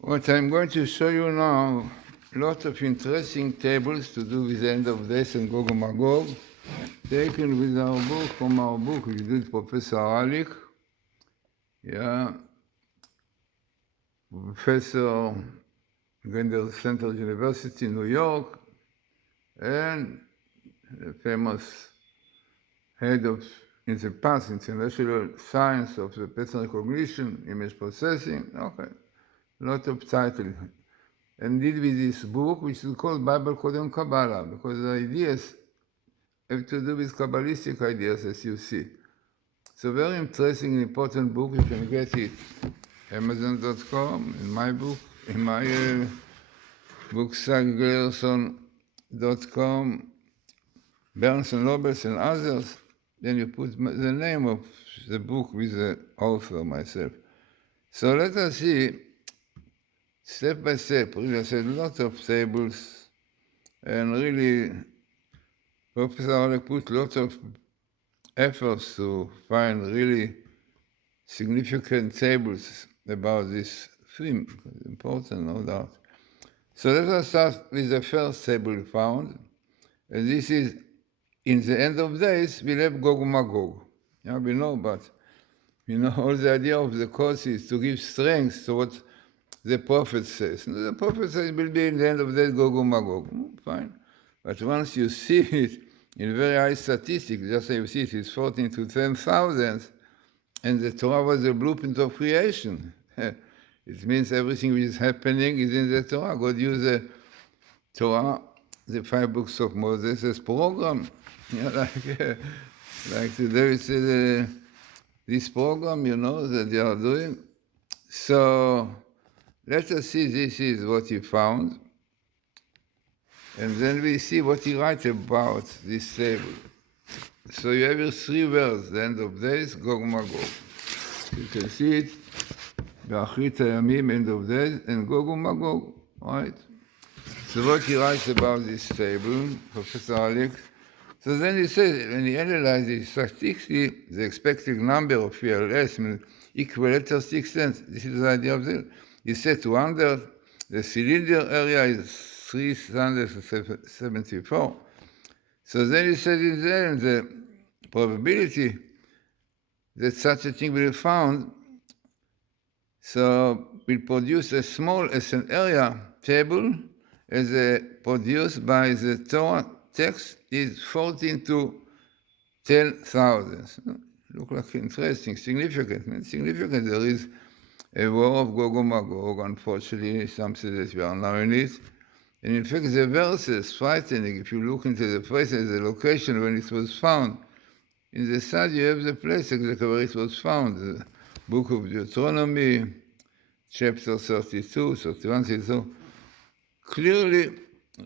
What I'm going to show you now, lots of interesting tables to do with the end of days and Gog Magog, taken with our book, from our book, which did Professor Alick, Professor Glazerson Central University, New York, and the famous head of, in the past, international science of the pattern recognition, image processing, okay, lot of titles. And did with this book, which is called Bible Code and Kabbalah, because the ideas have to do with Kabbalistic ideas, as you see. It's a very interesting and important book. You can get it Amazon.com, in my book, in my Glazerson.com, Barnes and Nobles and others. Then you put the name of the book with the author, myself. So let us see, step by step. Really, I said a lot of tables, and really, Professor Alick put lots of efforts to find really significant tables about this theme. Important, no doubt. So let us start with the first table we found. And this is, in the end of days, we'll have Gog Magog. Yeah, we know, but all the idea of the course is to give strength to what the prophet says. The prophet says it will be in the end of days Gog Magog. Fine. But once you see it in very high statistics, just as you see it is 14 to 10,000, and the Torah was the blueprint of creation. It means everything which is happening is in the Torah. God used the Torah, the 5 books of Moses, as program. Like today it's this program, that they are doing. So let us see, this is what he found. And then we see what he writes about this table. So you have your 3 words, the end of days, Gog Magog. You can see it, B'achrit hayamim, end of days, and Gog Magog, right? So what he writes about this table, Professor Alick. So then he says, when he analyzes statistically, the expected number of PLS, equilateral extent, this is the idea of this. He said 200, the cylinder area is 374. So then he said in the end, the probability that such a thing will be found, so will produce as small as an area table as produced by the Torah text is 14 to 10,000. Look like interesting, significant. Significant, there is a war of Gog and Magog, unfortunately, some say that we are now in it. And in fact, the verse is frightening. If you look into the places, the location when it was found, in the side you have the place exactly where it was found. The book of Deuteronomy, chapter 32, 31, 32, clearly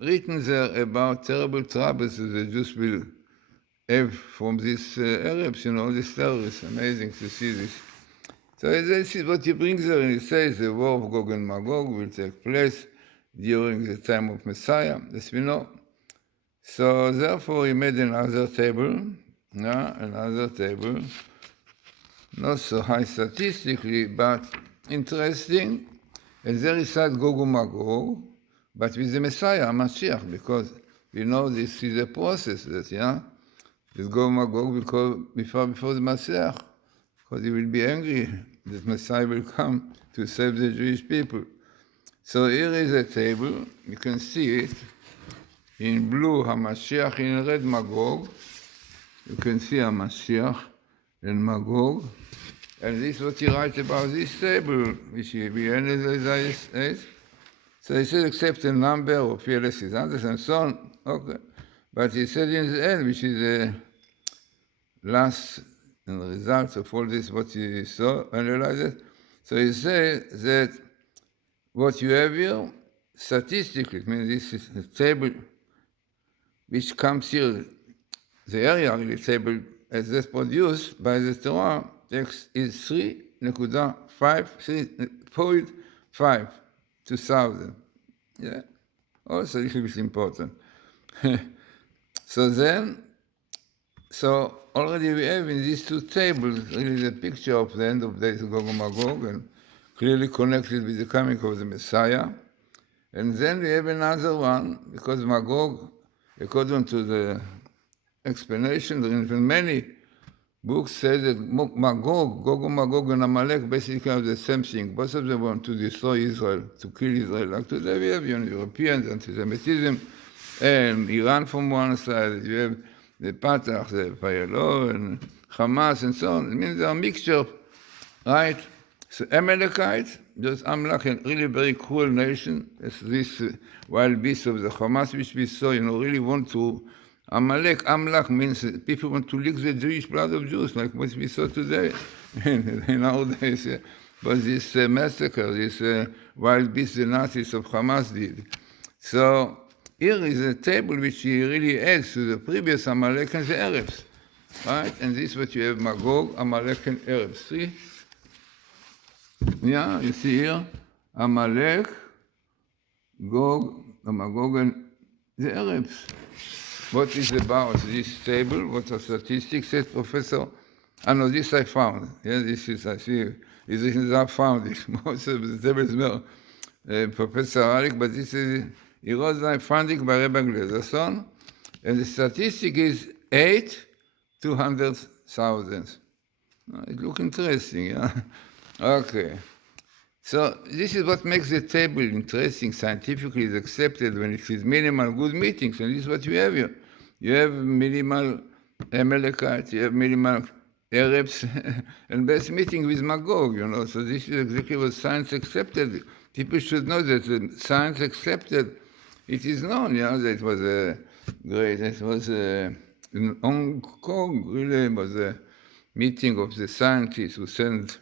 written there about terrible troubles that the Jews will have from these Arabs, these terrorists. Amazing to see this. So this is what he brings there, and he says the war of Gog and Magog will take place during the time of Messiah, as we know. So therefore he made another table, not so high statistically, but interesting. And there he said Gog and Magog, but with the Messiah, Mashiach, because we know this is a process that, that Gog and Magog will come before the Mashiach, because he will be angry that Messiah will come to save the Jewish people. So here is a table, you can see it, in blue HaMashiach, in red Magog. You can see HaMashiach and Magog. And this is what he writes about this table, which we analyze it. So he said except a number of PLS is others and so on. Okay. But he said in the end, which is the last result of all this, what he saw, analyzed. So he said that what you have here, statistically, it means this is a table which comes here, the area of the table as that's produced by the Torah text is 3.5 to 1,000. Yeah, also a little bit important. So already we have in these 2 tables really the picture of the end of days of Gog and Magog, and clearly connected with the coming of the Messiah. And then we have another one, because Magog, according to the explanation, in many books say that Magog, Gog Magog and Amalek basically are the same thing. Both of them want to destroy Israel, to kill Israel. Like today we have Europeans, anti-Semitism, and Iran from one side, you have the Fatah, the PLO, and Hamas, and so on. It means they're a mixture, right? So Amalekites, those Amalek, a really very cruel nation, as this wild beast of the Hamas, which we saw, really want to. Amalek means people want to lick the Jewish blood of Jews, like what we saw today. Nowadays, but this massacre, this wild beast the Nazis of Hamas did. So here is a table which he really adds to the previous Amalek and the Arabs, right? And this is what you have: Magog, Amalek, and Arabs. See? Yeah, you see here, Amalek, Gog, Magog, and the Arabs. What is about this table? What are statistics? Says Professor. No, this I found. Yeah, this is, I see, this is I found it. Most of the tables were Professor Alec, but this is, he wrote that I found it by Rabbi Glazerson, and the statistic is 8 to 100,000. It looks interesting, yeah? Okay. So this is what makes the table interesting, scientifically is accepted when it is minimal good meetings, and this is what you have here. You have minimal Amalekites, you have minimal Arabs, and best meeting with Magog, So this is exactly what science accepted. People should know that science accepted, it is known, that it was great. It was in Hong Kong, really, was a meeting of the scientists who sent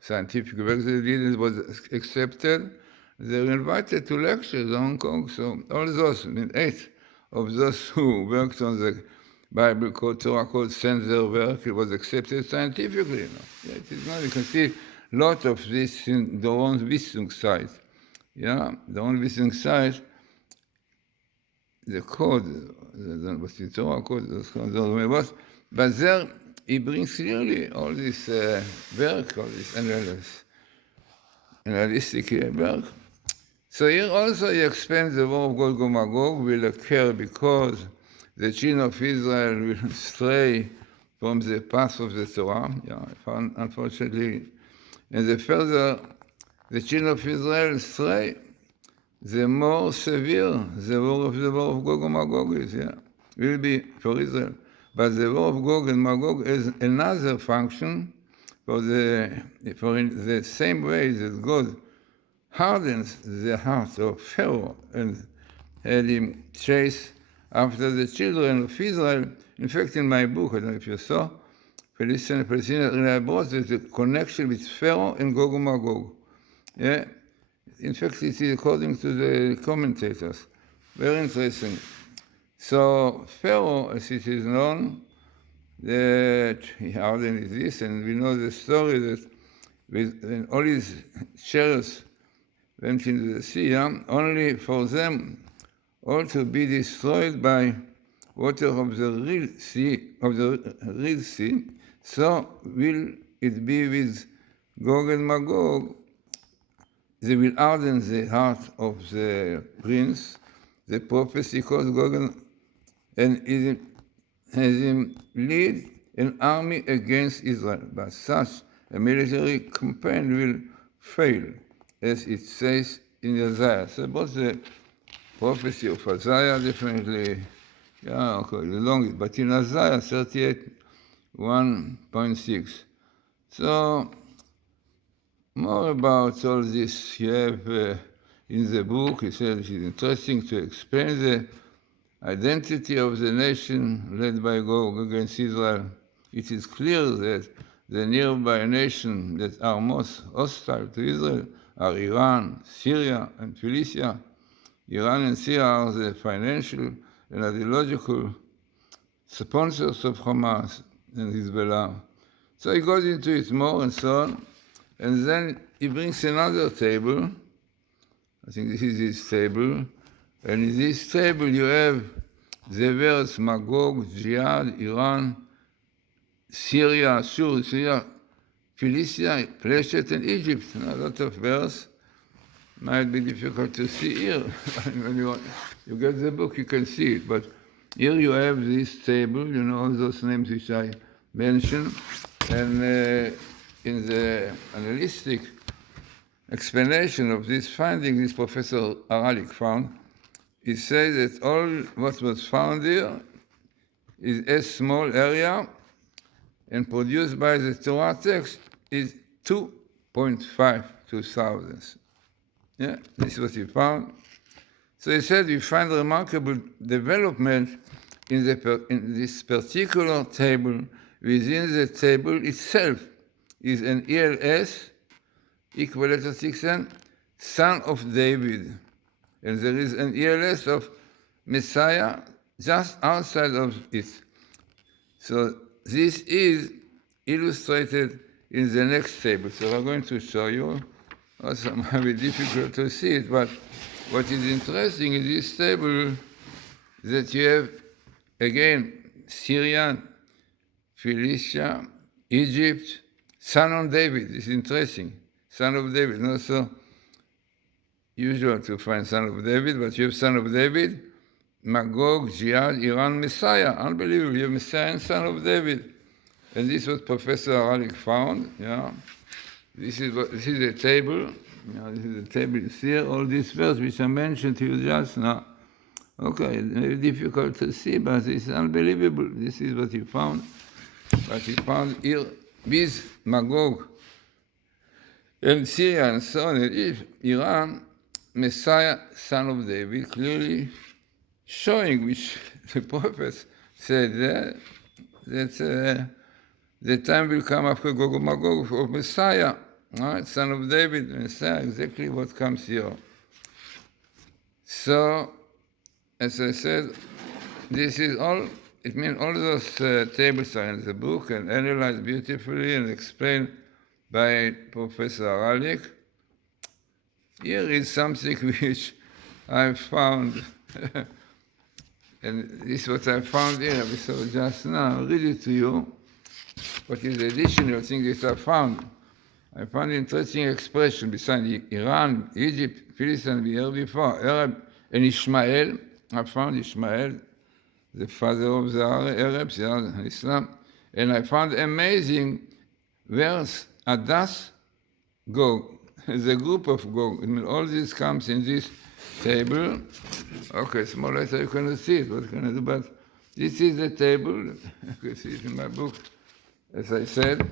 scientific work they did, it was accepted. They were invited to lectures in Hong Kong. So all those, 8 of those who worked on the Bible code, Torah code, sent their work. It was accepted scientifically. Yeah, it is not. You can see a lot of this in the own Wissung site. Yeah, the own Wissung site, the code, what's the Torah code, but there he brings clearly all this work, all this analytic work. So here also he explains the war of Gog Magog will occur because the children of Israel will stray from the path of the Torah. Unfortunately, and the further the children of Israel stray, the more severe the war of Gog Magog is. Will be for Israel. But the war of Gog and Magog is another function for in the same way that God hardens the heart of Pharaoh and had him chase after the children of Israel. In fact, in my book, I don't know if you saw, Palestine, I brought the connection with Pharaoh and Gog and Magog. Yeah? In fact, it is according to the commentators. Very interesting. So Pharaoh, as it is known, that he hardened this, and we know the story that when all his chariots went into the sea, only for them all to be destroyed by water of the Red Sea, so will it be with Gog and Magog. They will harden the heart of the prince. The prophecy calls Gog and has him lead an army against Israel. But such a military campaign will fail, as it says in Isaiah. So both the prophecy of Isaiah definitely, long, but in Isaiah 38, 1.6. So more about all this you have in the book. He said it is interesting to explain the identity of the nation led by Gog against Israel. It is clear that the nearby nations that are most hostile to Israel are Iran, Syria, and Philistia. Iran and Syria are the financial and ideological sponsors of Hamas and Hezbollah. So he goes into it more and so on. And then he brings another table. I think this is his table. And in this table you have the words Magog, Jihad, Iran, Syria, Syria, Philistia, Pleshet, and Egypt. A lot of verse might be difficult to see here. When you get the book, you can see it. But here you have this table, all those names which I mentioned. And in the analytic explanation of this finding, this Professor Aralik found, he says that all what was found here is a small area, and produced by the Torah text is 2.5 to thousands. Yeah, this is what he found. So he said we find remarkable development in this particular table. Within the table itself is an ELS, equal letter 6n, son of David. And there is an ELS of Messiah just outside of it. So this is illustrated in the next table. So we're going to show you. Also, it might be difficult to see it, but what is interesting in this table that you have, again, Syria, Philistia, Egypt, son of David. It's interesting. Son of David. Not so usual to find son of David, but you have son of David, Magog, Jihad, Iran, Messiah. Unbelievable. You have Messiah and son of David. And this is what Professor Aralik found. Yeah. This is the table. This is the table. You see all these verses which I mentioned to you just now. Okay, it's very difficult to see, but it's unbelievable. This is what he found. But he found here with Magog and Syria and so on, and Iran, Messiah, son of David, clearly showing, which the prophets said that the time will come after Gog Magog of Messiah, right? Son of David, Messiah, exactly what comes here. So, as I said, this is all, it means all those tables are in the book and analyzed beautifully and explained by Professor Aralik. Here is something which I found, and this is what I found here, we saw just now. I'll read it to you. What is the additional thing that I found? I found an interesting expression beside Iran, Egypt, Philistine, we heard before, Arab, and Ishmael. I found Ishmael, the father of the Arabs, Islam, and I found amazing verse, Adas, Gog, the group of Gog. I mean, all this comes in this table. Okay, small letter, you cannot see it, what can I do? But this is the table, you can see it in my book, as I said.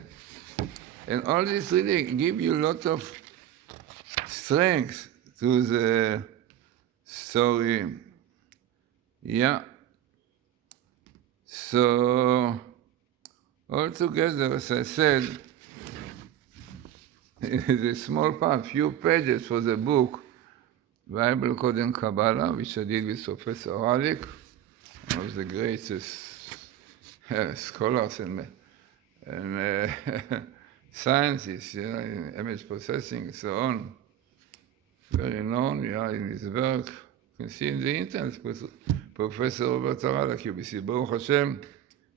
And all this really give you a lot of strength to the story. Yeah. So, altogether, as I said, the small part, few pages for the book, Bible Code and Kabbalah, which I did with Professor Aralik, one of the greatest scholars and scientists, in image processing and so on. Very known, in his work. You can see in the internet, Professor Robert Aralik, you see, Baruch Hashem,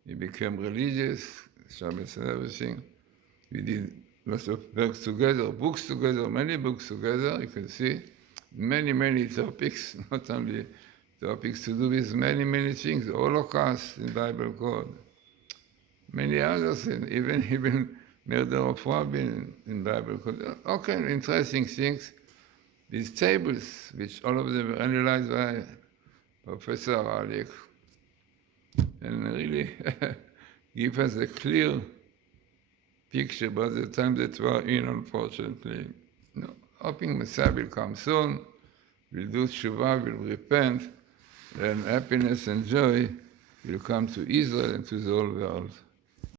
he became religious, Shabbos and everything. We did lots of works together, books together, many books together. You can see many topics, not only topics to do with many things, the Holocaust in Bible Code, many others, and even murder of rabbin in Bible Code. Okay, interesting things. These tables, which all of them were analyzed by Professor Aralik, and really give us a clear picture about the time that we are in, unfortunately. Hoping Messiah will come soon, will do tshuva, will repent, and happiness and joy will come to Israel and to the whole world.